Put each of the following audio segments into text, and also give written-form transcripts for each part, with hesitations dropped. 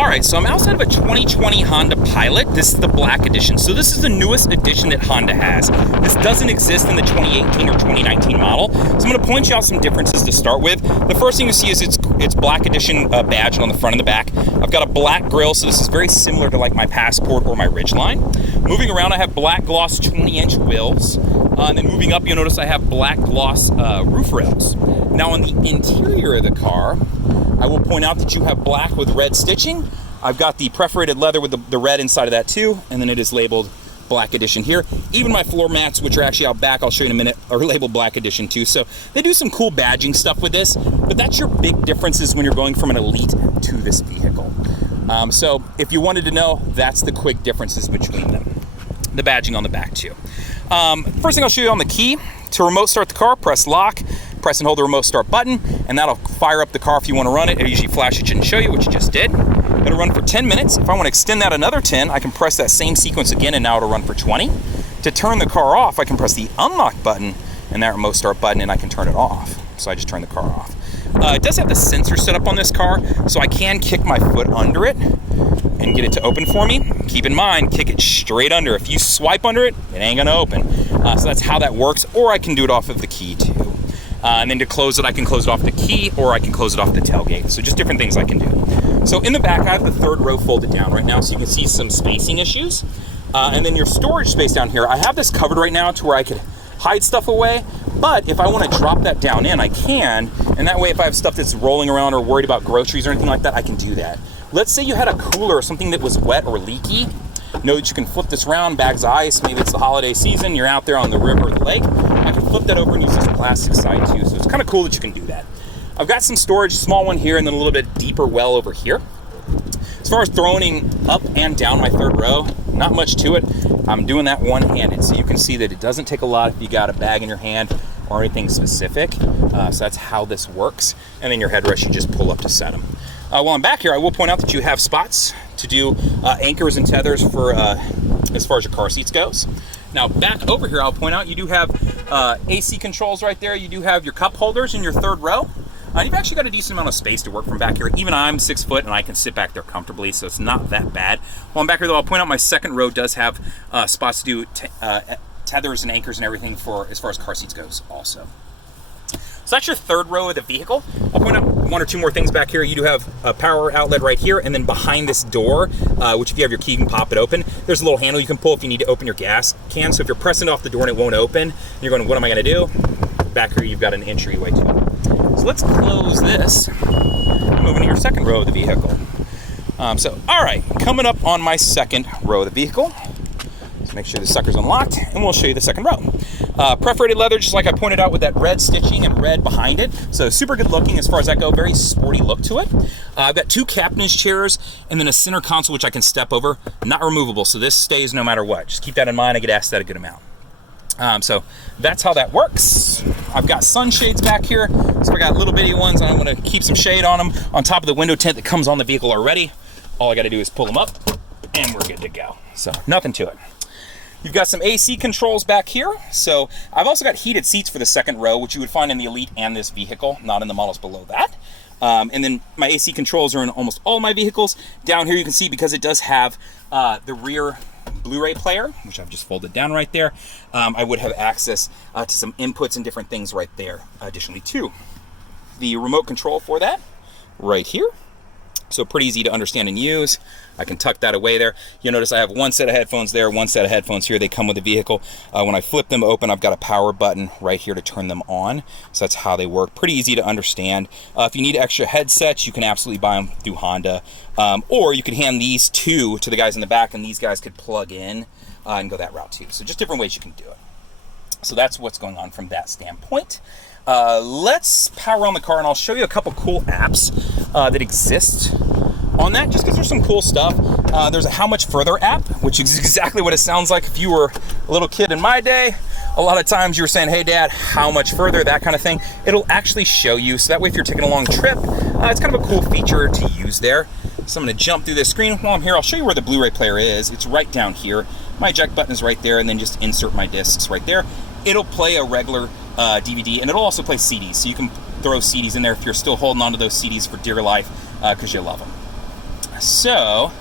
Alright, so I'm outside of a 2020 Honda Pilot. This is the black edition. So this is the newest edition that Honda has. This doesn't exist in the 2018 or 2019 model. So I'm going to point you out some differences to start with. The first thing you see is it's black edition badge on the front and the back. I've got a black grille, so this is very similar to like my Passport or my Ridgeline. Moving around, I have black gloss 20-inch wheels. And then moving up, you'll notice I have black gloss roof rails. Now on the interior of the car, I will point out that you have black with red stitching. I've got the perforated leather with the red inside of that too, and then it is labeled Black Edition here. Even my floor mats, which are actually out back, I'll show you in a minute, are labeled Black Edition too. So they do some cool badging stuff with this, but that's your big differences when you're going from an Elite to this vehicle. So if you wanted to know, that's the quick differences between them. The badging on the back too. First thing I'll show you on the key. To remote start the car, press lock, press and hold the remote start button, and that'll fire up the car if you want to run it. It'll usually flash it and show you, which you just did. It'll run for 10 minutes. If I want to extend that another 10, I can press that same sequence again, and now it'll run for 20. To turn the car off, I can press the unlock button and that remote start button, and I can turn it off. So I just turn the car off. It does have the sensor set up on this car, so I can kick my foot under it and get it to open for me. Keep in mind, kick it straight under. If you swipe under it, it ain't gonna open. So that's how that works, or I can do it off of the key too. And then to close it, I can close it off the key, or I can close it off the tailgate. So just different things I can do. So in the back, I have the third row folded down right now, so you can see some spacing issues. And then your storage space down here, I have this covered right now to where I could hide stuff away, but if I want to drop that down in, I can, and that way if I have stuff that's rolling around or worried about groceries or anything like that, I can do that. Let's say you had a cooler or something that was wet or leaky. Know that you can flip this around, bags of ice, maybe it's the holiday season, you're out there on the river or the lake. I can flip that over and use this plastic side too, so it's kind of cool that you can do that. I've got some storage, small one here and then a little bit deeper well over here. As far as throwing up and down my third row, not much to it. I'm doing that one-handed, so you can see that it doesn't take a lot if you got a bag in your hand or anything specific. So that's how this works. And then your headrest, you just pull up to set them. While I'm back here, I will point out that you have spots to do anchors and tethers for as far as your car seats goes. Now back over here, I'll point out you do have AC controls right there. You do have your cup holders in your third row. You've actually got a decent amount of space to work from back here. Even I'm 6 foot and I can sit back there comfortably, so it's not that bad. While I'm back here though, I'll point out my second row does have spots to do tethers and anchors and everything for as far as car seats goes also. So that's your third row of the vehicle. I'll point out one or two more things back here. You do have a power outlet right here, and then behind this door, which if you have your key, you can pop it open. There's a little handle you can pull if you need to open your gas can. So if you're pressing off the door and it won't open, you're going, what am I gonna do? Back here, you've got an entryway to it. So let's close this and move into your second row of the vehicle. All right, coming up on my second row of the vehicle. So make sure the sucker's unlocked, and we'll show you the second row. Perforated leather, just like I pointed out with that red stitching and red behind it. So super good looking as far as that go, very sporty look to it. I've got two captain's chairs and then a center console, which I can step over, not removable. So this stays no matter what. Just keep that in mind, I get asked that a good amount. So that's how that works. I've got sunshades back here. So I got little bitty ones, and I'm gonna keep some shade on them on top of the window tint that comes on the vehicle already. All I gotta do is pull them up and we're good to go. So nothing to it. You've got some AC controls back here. So I've also got heated seats for the second row, which you would find in the Elite and this vehicle, not in the models below that. And then my AC controls are in almost all my vehicles. Down here you can see, because it does have the rear Blu-Ray Player, which I've just folded down right there, I would have access to some inputs and different things right there additionally too. The remote control for that right here. So pretty easy to understand and use. I can tuck that away there. You'll notice I have one set of headphones there, one set of headphones here. They come with the vehicle. When I flip them open, I've got a power button right here to turn them on. So that's how they work. Pretty easy to understand. If you need extra headsets, you can absolutely buy them through Honda. Or you could hand these two to the guys in the back, and these guys could plug in and go that route too. So just different ways you can do it. So that's what's going on from that standpoint. Let's power on the car, and I'll show you a couple cool apps that exist on that, just because there's some cool stuff. There's a How Much Further app, which is exactly what it sounds like. If you were a little kid in my day, a lot of times you were saying, hey dad, how much further, that kind of thing. It'll actually show you, so that way if you're taking a long trip, it's kind of a cool feature to use there. So I'm going to jump through this screen. While I'm here, I'll show you where the Blu-ray player is. It's right down here. My eject button is right there, and then just insert my discs right there. It'll play a regular DVD, and it'll also play CDs, so you can throw CDs in there if you're still holding on to those CDs for dear life because you love them. So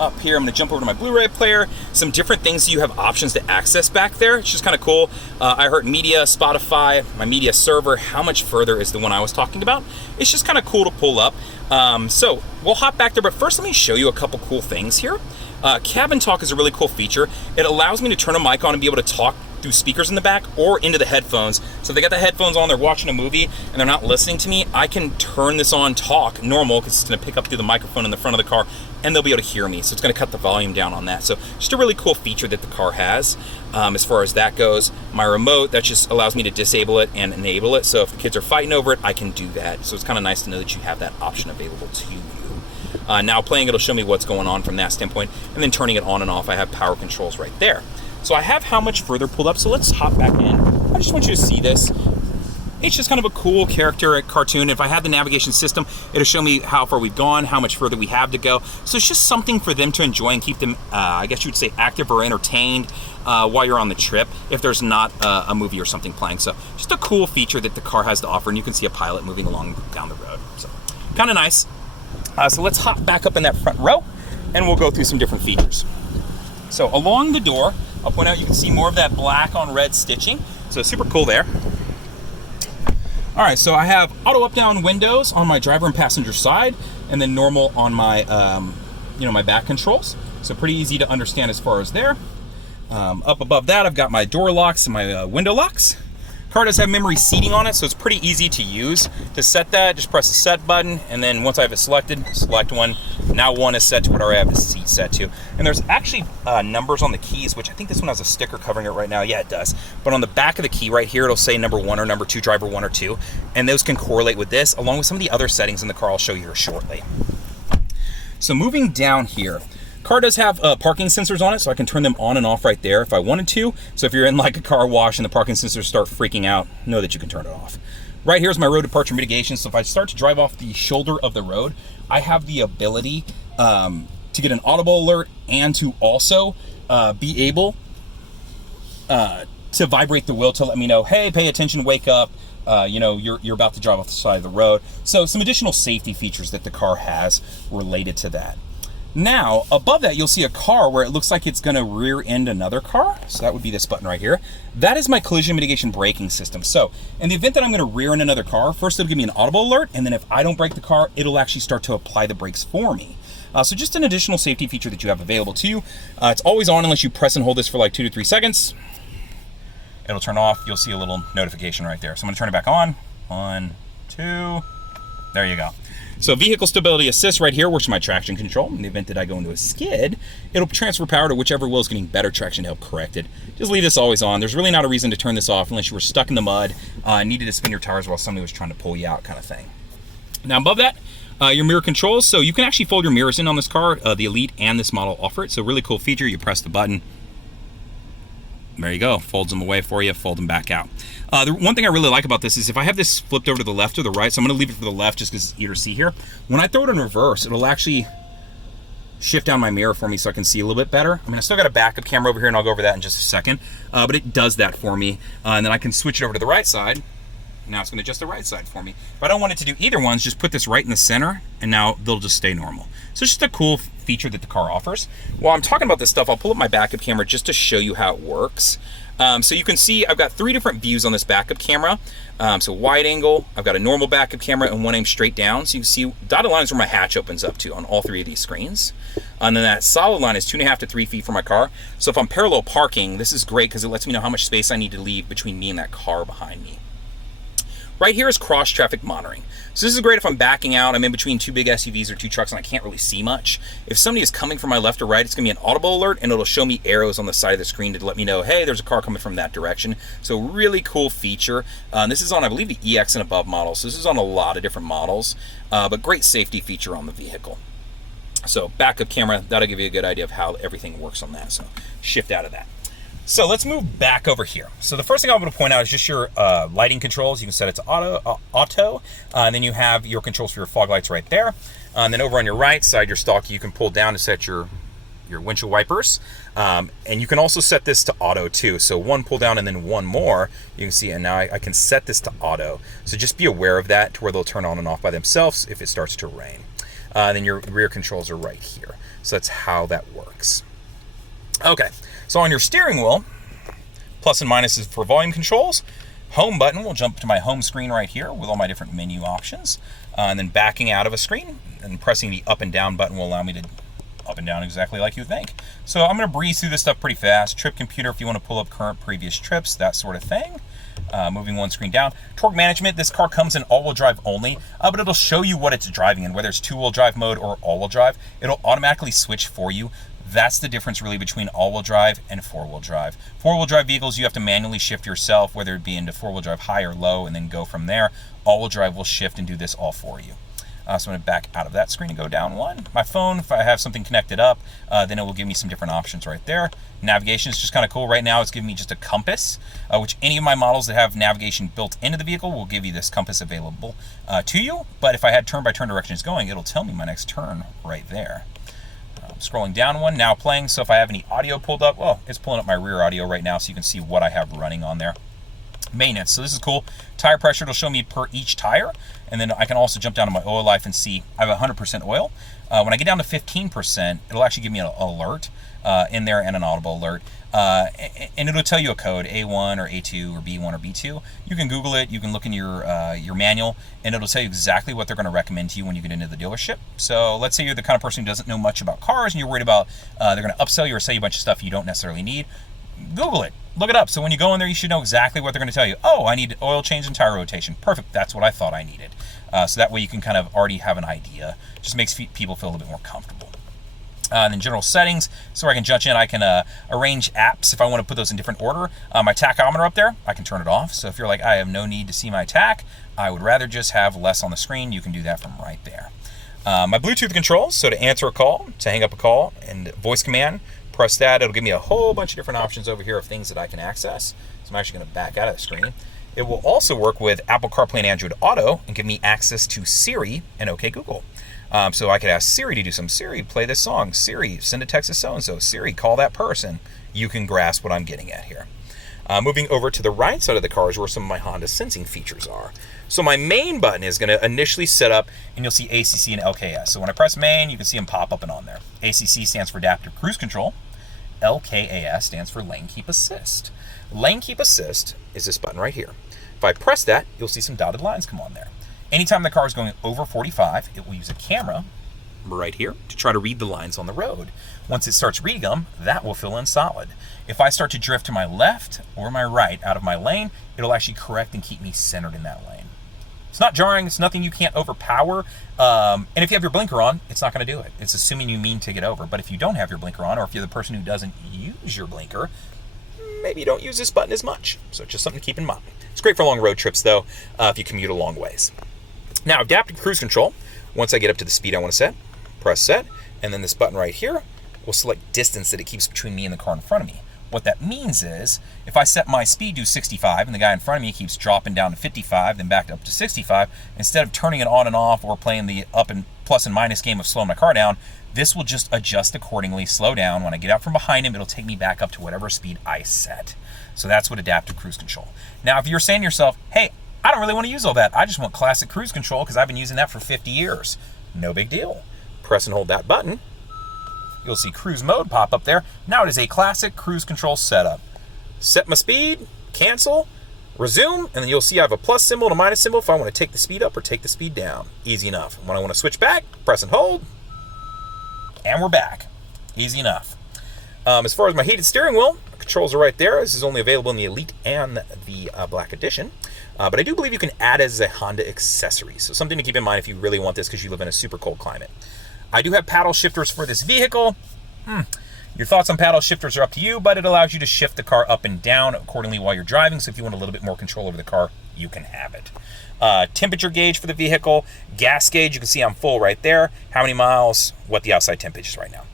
up here, I'm going to jump over to my Blu-ray player. Some different things you have options to access back there. It's just kind of cool. I heard media, Spotify, my media server. How much further is the one I was talking about? It's just kind of cool to pull up. So we'll hop back there, but first let me show you a couple cool things here. Cabin Talk is a really cool feature. It allows me to turn a mic on and be able to talk through speakers in the back or into the headphones. So if they got the headphones on, they're watching a movie and they're not listening to me, I can turn this on, talk normal, because it's going to pick up through the microphone in the front of the car, and they'll be able to hear me. So it's going to cut the volume down on that. So just a really cool feature that the car has. As far as that goes, my remote, that just allows me to disable it and enable it. So if the kids are fighting over it, I can do that. So it's kind of nice to know that you have that option available to you. Now playing it'll show me what's going on from that standpoint, and then turning it on and off, I have power controls right there. So I have how much further pulled up, so let's hop back in. I just want you to see this. It's just kind of a cool character cartoon. If I have the navigation system, it'll show me how far we've gone, how much further we have to go. So it's just something for them to enjoy and keep them, I guess you would say, active or entertained while you're on the trip, if there's not a movie or something playing. So just a cool feature that the car has to offer, and you can see a pilot moving along down the road. So kind of nice. So let's hop back up in that front row, and we'll go through some different features. So along the door, I'll point out you can see more of that black on red stitching. So super cool there. All right, so I have auto up-down windows on my driver and passenger side, and then normal on my, my back controls. So pretty easy to understand as far as there. Up above that, I've got my door locks and my window locks. Car does have memory seating on it, so it's pretty easy to use. To set that, just press the set button, and then once I have it selected, select one. Now one is set to whatever I have the seat set to. And there's actually numbers on the keys, which I think this one has a sticker covering it right now. Yeah, it does. But on the back of the key right here, it'll say number 1 or number 2, driver 1 or 2. And those can correlate with this, along with some of the other settings in the car I'll show you here shortly. So moving down here, car does have parking sensors on it, so I can turn them on and off right there if I wanted to. So if you're in like a car wash and the parking sensors start freaking out, know that you can turn it off. Right here's my road departure mitigation. So if I start to drive off the shoulder of the road, I have the ability to get an audible alert and to also be able to vibrate the wheel to let me know, hey, pay attention, wake up. You're about to drive off the side of the road. So some additional safety features that the car has related to that. Now, above that, you'll see a car where it looks like it's going to rear end another car. So that would be this button right here. That is my collision mitigation braking system. So in the event that I'm going to rear end another car, first it'll give me an audible alert, and then if I don't brake the car, it'll actually start to apply the brakes for me. So just an additional safety feature that you have available to you. It's always on unless you press and hold this for like 2 to 3 seconds. It'll turn off. You'll see a little notification right there. So I'm going to turn it back on. 1, 2, there you go. So vehicle stability assist right here works my traction control. In the event that I go into a skid, it'll transfer power to whichever wheel is getting better traction to help correct it. Just leave this always on. There's really not a reason to turn this off unless you were stuck in the mud, needed to spin your tires while somebody was trying to pull you out, kind of thing. Now above that, your mirror controls. So you can actually fold your mirrors in on this car. The Elite and this model offer it. So really cool feature. You press the button. There you go, folds them away for you, fold them back out. The one thing I really like about this is if I have this flipped over to the left or the right, so I'm gonna leave it for the left just because it's easier to see here. When I throw it in reverse, it'll actually shift down my mirror for me so I can see a little bit better. I mean, I still got a backup camera over here and I'll go over that in just a second, but it does that for me. And then I can switch it over to the right side. Now it's gonna adjust the right side for me. If I don't want it to do either ones, just put this right in the center and now they'll just stay normal. So it's just a cool feature that the car offers. While I'm talking about this stuff, I'll pull up my backup camera just to show you how it works. So you can see I've got 3 different views on this backup camera. So wide angle, I've got a normal backup camera and one aimed straight down. So you can see dotted line is where my hatch opens up to on all 3 of these screens. And then that solid line is 2.5 to 3 feet from my car. So if I'm parallel parking, this is great because it lets me know how much space I need to leave between me and that car behind me. Right here is cross traffic monitoring. So this is great if I'm backing out, I'm in between 2 big SUVs or 2 trucks and I can't really see much. If somebody is coming from my left or right, it's gonna be an audible alert and it'll show me arrows on the side of the screen to let me know, hey, there's a car coming from that direction. So really cool feature. This is on, I believe, the EX and above model. So this is on a lot of different models, but great safety feature on the vehicle. So backup camera, that'll give you a good idea of how everything works on that. So shift out of that. So let's move back over here. So the first thing I want to point out is just your lighting controls. You can set it to auto, and then you have your controls for your fog lights right there. And then over on your right side, your stalk, you can pull down to set your windshield wipers. And you can also set this to auto too. So one pull down and then one more, you can see, and now I can set this to auto. So just be aware of that to where they'll turn on and off by themselves if it starts to rain. Then your rear controls are right here. So that's how that works. Okay, so on your steering wheel, plus and minus is for volume controls. Home button will jump to my home screen right here with all my different menu options. And then backing out of a screen and pressing the up and down button will allow me to up and down exactly like you think. So I'm going to breeze through this stuff pretty fast. Trip computer if you want to pull up current previous trips, that sort of thing. Moving one screen down. Torque management, this car comes in all-wheel drive only, but it'll show you what it's driving in, whether it's two-wheel drive mode or all-wheel drive. It'll automatically switch for you. That's the difference really between all-wheel drive and four-wheel drive. Four-wheel drive vehicles, you have to manually shift yourself, whether it be into four-wheel drive high or low, and then go from there. All-wheel drive will shift and do this all for you. So I'm going to back out of that screen and go down one. My phone, if I have something connected up, then it will give me some different options right there. Navigation is just kind of cool. Right now it's giving me just a compass, which any of my models that have navigation built into the vehicle will give you this compass available to you. But if I had turn-by-turn directions going, it'll tell me my next turn right there. Scrolling down one, now playing. So if I have any audio pulled up, well, it's pulling up my rear audio right now so you can see what I have running on there. Maintenance, so this is cool. Tire pressure, it'll show me per each tire, and then I can also jump down to my oil life and see I have 100% oil. When I get down to 15%, it'll actually give me an alert in there and an audible alert, and it'll tell you a code, A1 or A2 or B1 or B2. You can Google it, you can look in your manual, and it'll tell you exactly what they're going to recommend to you when you get into the dealership. So let's say you're the kind of person who doesn't know much about cars and you're worried about they're going to upsell you or sell you a bunch of stuff you don't necessarily need. Google it, look it up. So when you go in there, you should know exactly what they're going to tell you. Oh, I need oil change and tire rotation. Perfect, that's what I thought I needed. So that way you can kind of already have an idea. Just makes people feel a little bit more comfortable. And then general settings, so I can jump in, I can arrange apps if I want to put those in different order. My tachometer up there, I can turn it off. So if you're like, I have no need to see my tach, I would rather just have less on the screen, you can do that from right there. My Bluetooth controls, so to answer a call, to hang up a call, and voice command, press that, it'll give me a whole bunch of different options over here of things that I can access. So I'm actually going to back out of the screen. It will also work with Apple CarPlay and Android Auto and give me access to Siri and OK Google. So I could ask Siri to do some. Siri, play this song. Siri, send a text to so-and-so. Siri, call that person. You can grasp what I'm getting at here. Moving over to the right side of the car is where some of my Honda sensing features are. So my main button is going to initially set up, and you'll see ACC and LKS. So when I press main, you can see them pop up and on there. ACC stands for Adaptive Cruise Control. LKAS stands for Lane Keep Assist. Lane Keep Assist is this button right here. If I press that, you'll see some dotted lines come on there. Anytime the car is going over 45, it will use a camera right here to try to read the lines on the road. Once it starts reading them, that will fill in solid. If I start to drift to my left or my right out of my lane, it'll actually correct and keep me centered in that lane. It's not jarring, it's nothing you can't overpower, and if you have your blinker on, it's not going to do it. It's assuming you mean to get over, but if you don't have your blinker on, or if you're the person who doesn't use your blinker, maybe you don't use this button as much. So just something to keep in mind. It's great for long road trips though, if you commute a long ways. Now, adaptive cruise control, once I get up to the speed I want to set, press set, and then this button right here will select distance that it keeps between me and the car in front of me. What that means is, if I set my speed to 65 and the guy in front of me keeps dropping down to 55, then back up to 65, instead of turning it on and off or playing the up and plus and minus game of slowing my car down, this will just adjust accordingly, slow down. When I get out from behind him, it'll take me back up to whatever speed I set. So that's what adaptive cruise control. Now, if you're saying to yourself, hey, I don't really want to use all that. I just want classic cruise control because I've been using that for 50 years. No big deal. Press and hold that button. You'll see cruise mode pop up there. Now it is a classic cruise control setup. Set my speed, cancel, resume, and then you'll see I have a plus symbol and a minus symbol if I want to take the speed up or take the speed down. Easy enough. When I want to switch back, press and hold, and we're back. Easy enough. As far as my heated steering wheel, controls are right there. This is only available in the Elite and the Black Edition. But I do believe you can add it as a Honda accessory. So something to keep in mind if you really want this because you live in a super cold climate. I do have paddle shifters for this vehicle. Your thoughts on paddle shifters are up to you, but it allows you to shift the car up and down accordingly while you're driving. So if you want a little bit more control over the car, you can have it. Temperature gauge for the vehicle. Gas gauge, you can see I'm full right there. How many miles, what the outside temp is right now.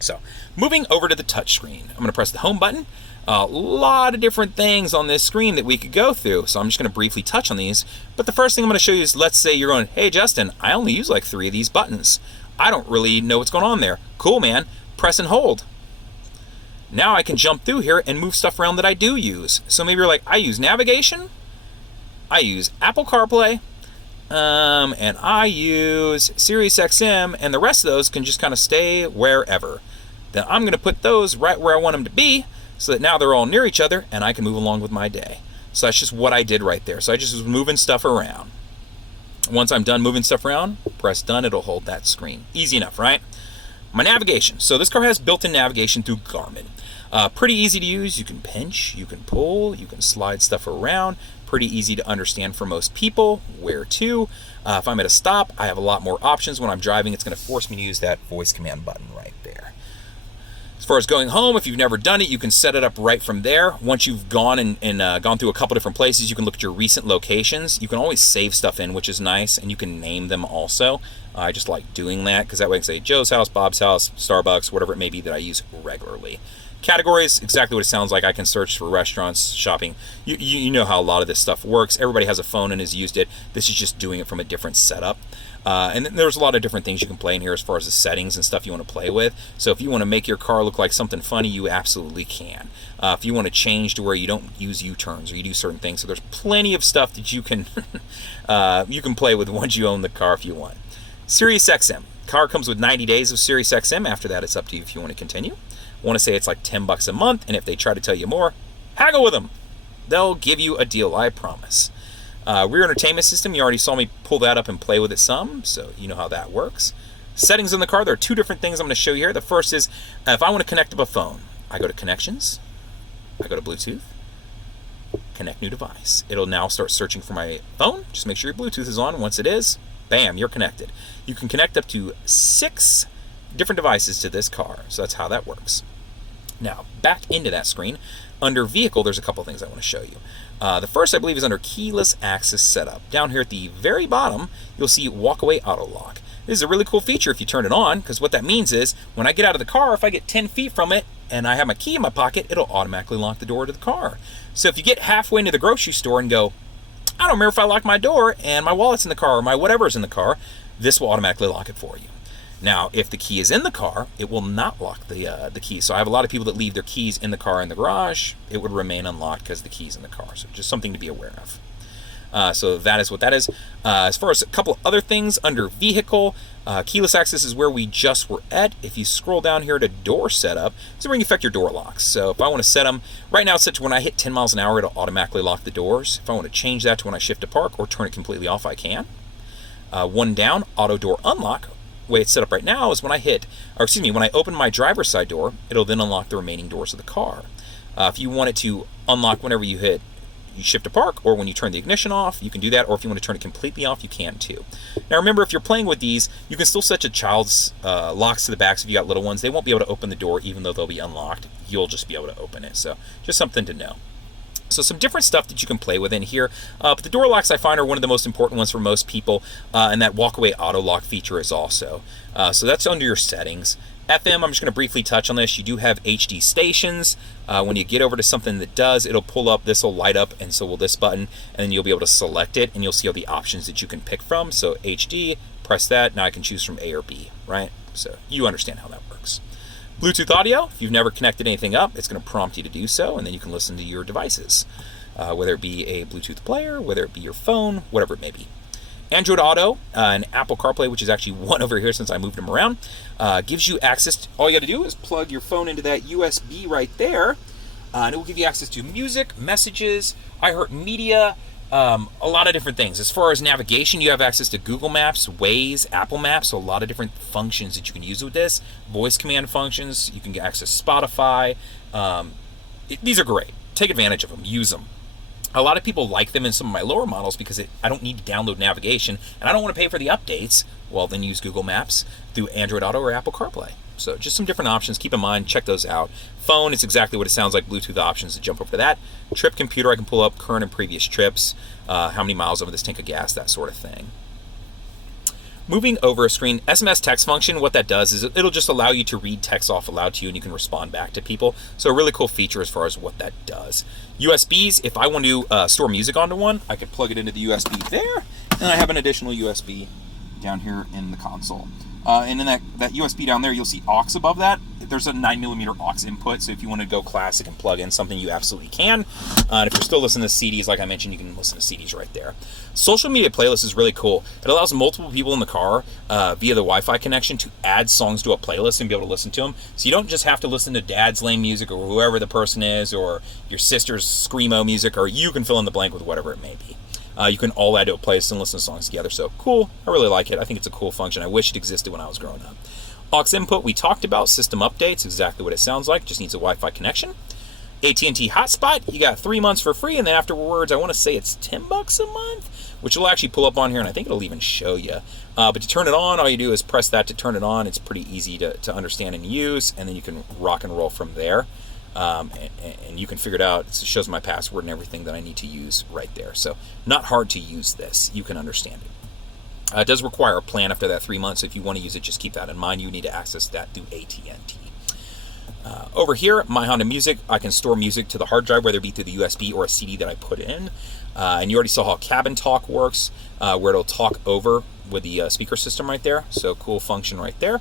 So moving over to the touch screen, I'm going to press the home button. A lot of different things on this screen that we could go through, so I'm just going to briefly touch on these. But the first thing I'm going to show you is, let's say you're going, hey Justin, I only use like 3 of these buttons. I don't really know what's going on there. Cool, man. Press and hold. Now I can jump through here and move stuff around that I do use. So maybe you're like, I use navigation, I use Apple CarPlay, and I use Sirius Xm, and the rest of those can just kind of stay wherever. Then I'm going to put those right where I want them to be, so that now they're all near each other, and I can move along with my day. So that's just what I did right there. So I just was moving stuff around. Once I'm done moving stuff around, press done, it'll hold that screen. Easy enough, right? My navigation. So this car has built-in navigation through Garmin. Pretty easy to use. You can pinch, you can pull, you can slide stuff around. Pretty easy to understand for most people. Where to. If I'm at a stop, I have a lot more options. When I'm driving, it's going to force me to use that voice command button right there. As far as going home, if you've never done it, you can set it up right from there. Once you've gone and gone through a couple different places, you can look at your recent locations. You can always save stuff in, which is nice, and you can name them also. I just like doing that because that way I can say Joe's house, Bob's house, Starbucks, whatever it may be that I use regularly. Categories, exactly what it sounds like. I can search for restaurants, shopping. You know how a lot of this stuff works. Everybody has a phone and has used it. This is just doing it from a different setup. And then there's a lot of different things you can play in here as far as the settings and stuff you want to play with. So if you want to make your car look like something funny, you absolutely can. If you want to change to where you don't use U-turns or you do certain things, so there's plenty of stuff that you can play with once you own the car if you want. Sirius Xm. Car comes with 90 days of Sirius Xm. After that, it's up to you if you want to continue. I want to say it's like $10 a month, and if they try to tell you more, haggle with them. They'll give you a deal, I promise. Rear entertainment system, you already saw me pull that up and play with it some, so you know how that works. Settings in the car, there are two different things I'm going to show you here. The first is, if I want to connect up a phone, I go to Connections, I go to Bluetooth, Connect New Device. It'll now start searching for my phone. Just make sure your Bluetooth is on. Once it is, bam, you're connected. You can connect up to 6 different devices to this car, so that's how that works. Now, back into that screen, under Vehicle, there's a couple things I want to show you. The first, I believe, is under Keyless Access Setup. Down here at the very bottom, you'll see Walkaway Auto Lock. This is a really cool feature if you turn it on, because what that means is, when I get out of the car, if I get 10 feet from it, and I have my key in my pocket, it'll automatically lock the door to the car. So if you get halfway into the grocery store and go, I don't remember if I locked my door, and my wallet's in the car, or my whatever's in the car, this will automatically lock it for you. Now, if the key is in the car, it will not lock the key. So I have a lot of people that leave their keys in the car in the garage. It would remain unlocked because the key's in the car. So just something to be aware of. So that is what that is. As far as a couple other things under Vehicle, keyless access is where we just were at. If you scroll down here to Door Setup, this is where you can affect your door locks. So if I want to set them, right now it's set to when I hit 10 miles an hour, it'll automatically lock the doors. If I want to change that to when I shift to park or turn it completely off, I can. One down, Auto Door Unlock. The way it's set up right now is when I open my driver's side door, it'll then unlock the remaining doors of the car. If you want it to unlock whenever you shift to park or when you turn the ignition off, you can do that, or if you want to turn it completely off, you can too. Now remember, if you're playing with these, you can still set your child's locks to the back, so if you got little ones, they won't be able to open the door even though they'll be unlocked. You'll just be able to open it, so just something to know. So some different stuff that you can play with in here, but the door locks I find are one of the most important ones for most people, and that walkaway auto lock feature is also. So that's under your settings. FM, I'm just going to briefly touch on this. You do have HD stations. When you get over to something that does, it'll pull up, this will light up, and so will this button, and then you'll be able to select it, and you'll see all the options that you can pick from. So HD, press that, now I can choose from A or B, right? So you understand how that works. Bluetooth audio, if you've never connected anything up, it's going to prompt you to do so, and then you can listen to your devices, whether it be a Bluetooth player, whether it be your phone, whatever it may be. Android Auto and Apple CarPlay, which is actually one over here since I moved them around, gives you access to, all you got to do is plug your phone into that USB right there, and it will give you access to music, messages, iHeartMedia, a lot of different things. As far as navigation, you have access to Google Maps, Waze, Apple Maps, so a lot of different functions that you can use with this. Voice command functions, you can get access to Spotify. These are great. Take advantage of them. Use them. A lot of people like them in some of my lower models because I don't need to download navigation, and I don't want to pay for the updates. Well, then use Google Maps through Android Auto or Apple CarPlay. So just some different options. Keep in mind, check those out. Phone, it's exactly what it sounds like. Bluetooth options to jump over to that. Trip computer, I can pull up current and previous trips, how many miles over this tank of gas, that sort of thing. Moving over a screen, SMS text function, what that does is it'll just allow you to read text off aloud to you and you can respond back to people. So a really cool feature as far as what that does. USBs, if I want to store music onto one, I could plug it into the USB there, and I have an additional USB down here in the console. And then that USB down there, you'll see aux above that. There's a 9mm aux input, so if you want to go classic and plug in something, you absolutely can. And if you're still listening to CDs, like I mentioned, you can listen to CDs right there. Social media playlist is really cool. It allows multiple people in the car via the Wi-Fi connection to add songs to a playlist and be able to listen to them. So you don't just have to listen to dad's lame music or whoever the person is, or your sister's screamo music, or you can fill in the blank with whatever it may be. You can all add to a playlist and listen to songs together. So cool. I really like it. I think it's a cool function. I wish it existed when I was growing up. Aux input we talked about. System updates, exactly what it sounds like. Just needs a Wi-Fi connection. AT&T hotspot, you got 3 months for free, and then afterwards, I want to say it's $10 a month, which will actually pull up on here, and I think it'll even show you. But to turn it on, all you do is press that to turn it on. It's pretty easy to understand and use, and then you can rock and roll from there. And you can figure it out. It shows my password and everything that I need to use right there. So not hard to use this. You can understand it. It does require a plan after that 3 months. If you want to use it, just keep that in mind. You need to access that through AT&T. Over here, My Honda Music, I can store music to the hard drive, whether it be through the USB or a CD that I put in. And you already saw how Cabin Talk works, where it'll talk over with the speaker system right there. So cool function right there.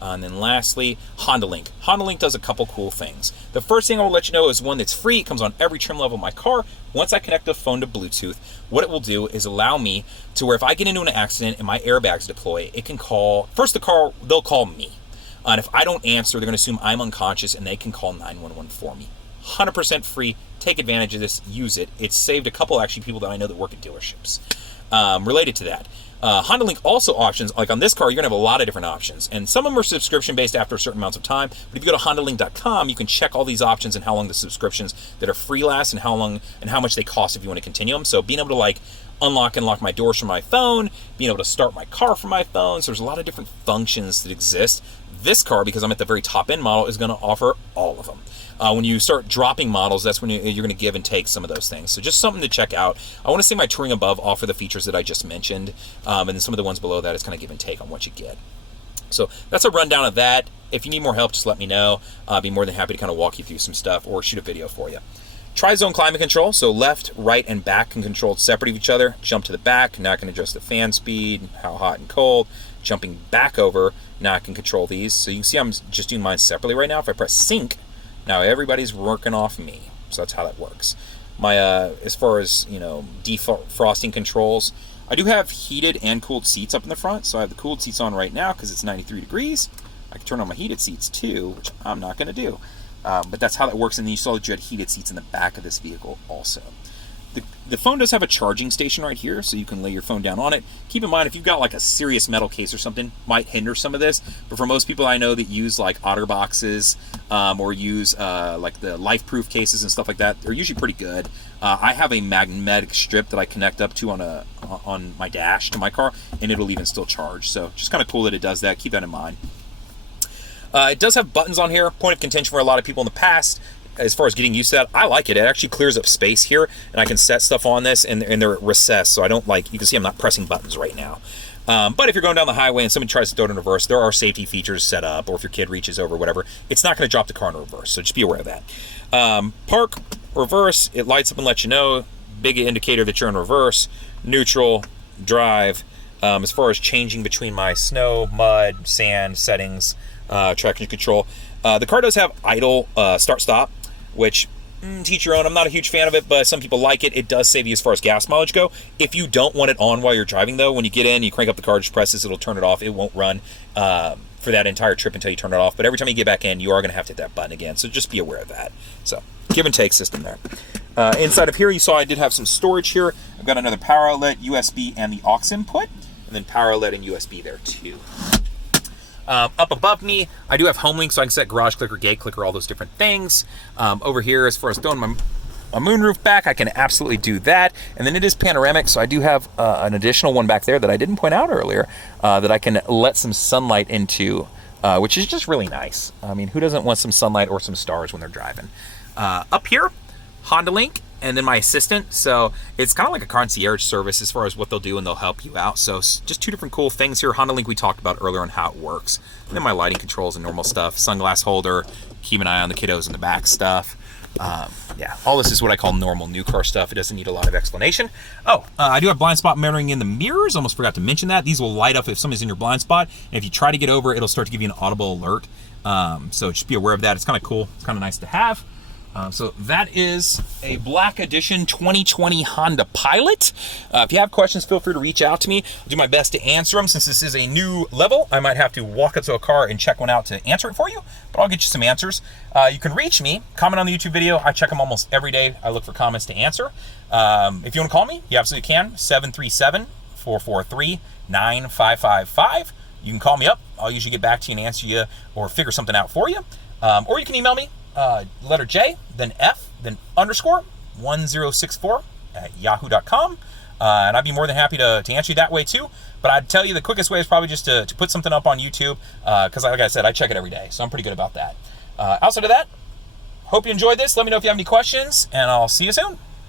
And then lastly, Hondalink. Hondalink does a couple cool things. The first thing I will let you know is one that's free. It comes on every trim level of my car. Once I connect the phone to Bluetooth, what it will do is allow me to where if I get into an accident and my airbags deploy, it can call, first they'll call me. And if I don't answer, they're going to assume I'm unconscious and they can call 911 for me. 100% free. Take advantage of this. Use it. It's saved a couple actually people that I know that work at dealerships. Related to that, Hondalink also options, like on this car, you're going to have a lot of different options. And some of them are subscription-based after a certain amounts of time. But if you go to Hondalink.com, you can check all these options and how long the subscriptions that are free last and how long and how much they cost if you want to continue them. So being able to like unlock and lock my doors from my phone, being able to start my car from my phone. So there's a lot of different functions that exist. This car, because I'm at the very top end model, is going to offer all of them. When you start dropping models, that's when you're going to give and take some of those things. So just something to check out. I want to say my Touring above offer the features that I just mentioned, and then some of the ones below that is kind of give and take on what you get. So that's a rundown of that. If you need more help, just let me know. I'll be more than happy to kind of walk you through some stuff or shoot a video for you. Tri-zone climate control, so left, right, and back can control separate of each other. Jump to the back, now I can adjust the fan speed, how hot and cold. Jumping back over, now I can control these. So you can see I'm just doing mine separately right now. If I press sync, now everybody's working off me. So that's how that works. My as far as defrosting controls, I do have heated and cooled seats up in the front. So I have the cooled seats on right now because it's 93 degrees. I can turn on my heated seats too, which I'm not going to do. But that's how that works. And then you saw that you had heated seats in the back of this vehicle also. The phone does have a charging station right here, so you can lay your phone down on it. Keep in mind, if you've got like a serious metal case or something, might hinder some of this. But for most people I know that use like OtterBoxes or use like the LifeProof cases and stuff like that, they're usually pretty good. I have a magnetic strip that I connect up to on my dash to my car, and it'll even still charge. So just kind of cool that it does that. Keep that in mind. It does have buttons on here. Point of contention for a lot of people in the past. As far as getting used to that, I like it. It actually clears up space here, and I can set stuff on this, and they're recessed, so I don't you can see I'm not pressing buttons right now. But if you're going down the highway and somebody tries to throw it in reverse, there are safety features set up, or if your kid reaches over, whatever, it's not going to drop the car in reverse, so just be aware of that. Park, reverse, it lights up and lets you know, big indicator that you're in reverse, neutral, drive. As far as changing between my snow, mud, sand settings, traction control, the car does have idle start-stop, which teach your own. I'm not a huge fan of it, but some people like it. It does save you as far as gas mileage go. If you don't want it on while you're driving, though, when you get in, you crank up the car, just press this, it'll turn it off. It won't run for that entire trip until you turn it off. But every time you get back in, you are going to have to hit that button again. So just be aware of that. So give and take system there. Inside of here, you saw I did have some storage here. I've got another power outlet, USB, and the aux input, and then power outlet and USB there too. Up above me, I do have Homelink, so I can set garage clicker, gate clicker, all those different things. Over here, as far as throwing my moonroof back, I can absolutely do that. And then it is panoramic, so I do have an additional one back there that I didn't point out earlier that I can let some sunlight into, which is just really nice. I mean, who doesn't want some sunlight or some stars when they're driving? Up here, Hondalink, and then my assistant. So it's kind of like a concierge service as far as what they'll do, and they'll help you out. So just two different cool things here. Hondalink we talked about earlier on how it works. And then my lighting controls and normal stuff. Sunglass holder, keep an eye on the kiddos in the back stuff. Yeah, all this is what I call normal new car stuff. It doesn't need a lot of explanation. Oh, I do have blind spot monitoring in the mirrors. Almost forgot to mention that. These will light up if somebody's in your blind spot. And if you try to get over, it'll start to give you an audible alert. So just be aware of that. It's kind of cool. It's kind of nice to have. So that is a Black Edition 2020 Honda Pilot. If you have questions, feel free to reach out to me. I'll do my best to answer them. Since this is a new level, I might have to walk up to a car and check one out to answer it for you, but I'll get you some answers. You can reach me, comment on the YouTube video. I check them almost every day. I look for comments to answer. If you want to call me, you absolutely can. 737-443-9555. You can call me up. I'll usually get back to you and answer you or figure something out for you. Or you can email me. Letter J, then F, then underscore 1064 at yahoo.com. And I'd be more than happy to answer you that way too. But I'd tell you the quickest way is probably just to put something up on YouTube, because like I said, I check it every day, so I'm pretty good about that. Outside of that, hope you enjoyed this. Let me know if you have any questions, and I'll see you soon.